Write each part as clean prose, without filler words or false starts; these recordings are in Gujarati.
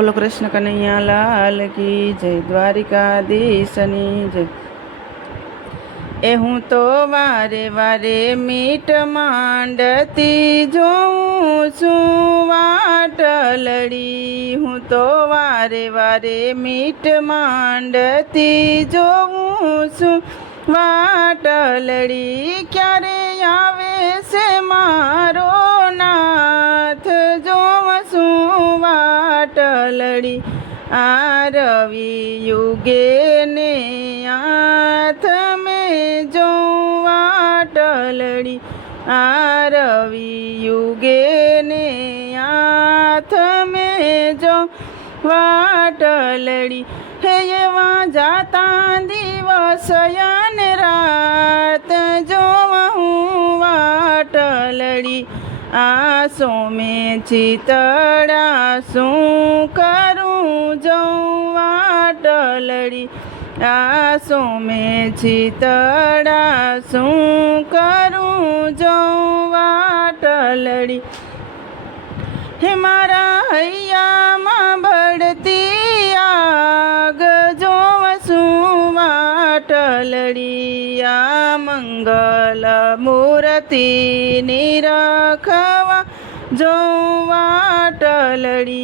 બોલો કૃષ્ણ કનૈયા લાલ કી જય, દ્વારિકાધીશની જય। એ હું તો વારે વારે મીટ માંડતી જોઉં છું વાટલડી, હું તો વારે વારે મીટ માંડતી જોઉં છું વાટલડી। ક્યારે આવે છે મારો નાથ જોઉં છું વાટલડી, આ રવિ યુગે ને હાથ મેં જોઉં વાટલડી, આ રવિ યુગે ને હાથ મેં જોઉં વાટલડી। હે એવા જાતા દિવસ અને રાત જોઉં હું વાટલડી, આ સોમે ચિતડા શું કરું જોઉં વાટલડી, આ સોમે ચિતડા શું કરું જોઉં વાટલડી। હે મારા હૈયામાં બળતી આગ જોઉં છું વાટલડી, આ મંગલ મૂર્તિ નિરખવા જોઉં વાટલડી,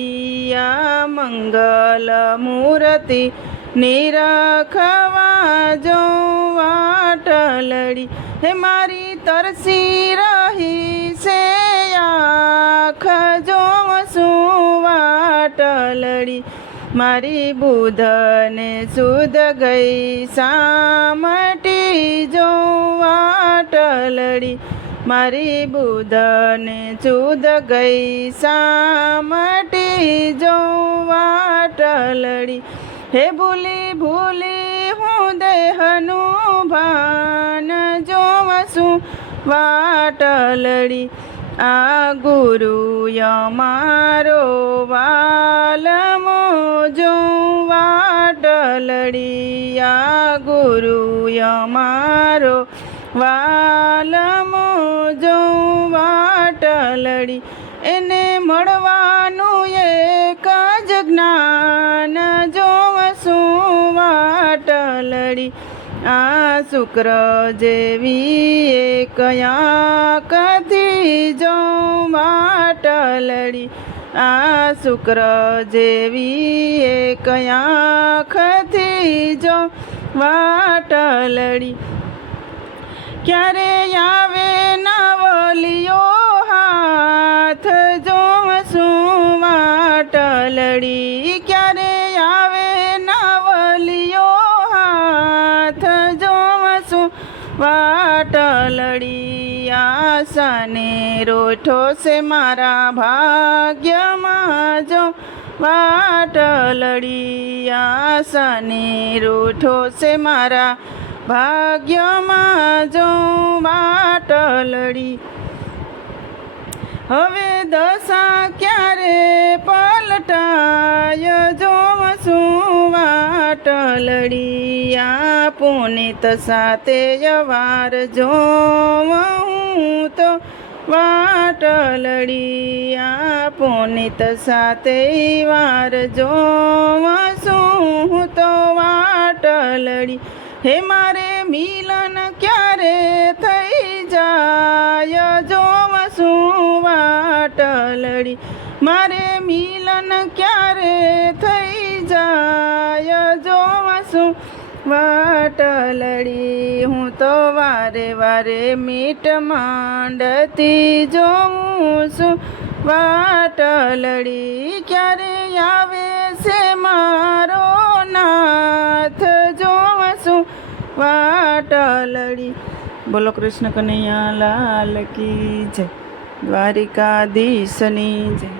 આ મંગલ મૂર્તિ નિરખવા જોઉં વાટલડી। હે મારી તરસી રહી છે આંખ જોઉં છું વાટલડી, મારી બુધ ને સુધ ગઈ સામટી જોઉં વાટલડી, મારી બુધ ને સુધ ગઈ સામટી જોઉં વાટલડી। હે ભૂલી ભૂલી હું દેહનું ભાન જોઉં છું વાટલડી, આ ગુરુ અમારો વાલમો જોઉં વાટલડી, આ ગુરુ અમારો વાલમો જોઉં વાટલડી। એને મળવાનું એક જ જ્ઞાન જોઉં છું વાટલડી, આ શુક્ર જેવી એક આંખથી જોઉં વાટલડી, આ શુક્ર જેવી એક આંખથી જોઉં વાટલડી। ક્યારે આવે નવલિયો હાથ જોઉં છું વાટલડી, ક્યારે આવે નવલિયો હાથ જોઉં છું વાટલડી, આશાને રોઠો છે મારા ભાગ્યમાં જોઉં વાટલડી, આશાને રોઠો છે મારા ભાગ્યમાં જોઉં વાટલડી। હવે દશા ક્યારે પલટાય જોઉં છું વાટલડી, આ પુનિત સાથે વાર જોઉં હું તો વાટલડી, આ પુનિત સાથે વાર જોઉં છું હું તો વાટલડી। હે મારે મિલન ક્યારે થઈ જાય જોઉં છું વાટલડી, મારે મિલન ક્યારે થઈ જાય જોઉં છું વાટલડી, હું તો વારે વારે મીટ માંડતી જોઉં છું વાટલડી, ક્યારે આવે છે મારો નાથ જોઉં છું વાટલડી। બોલો કૃષ્ણ કનૈયા લાલ કી જય, દ્વારિકાધીશની જય।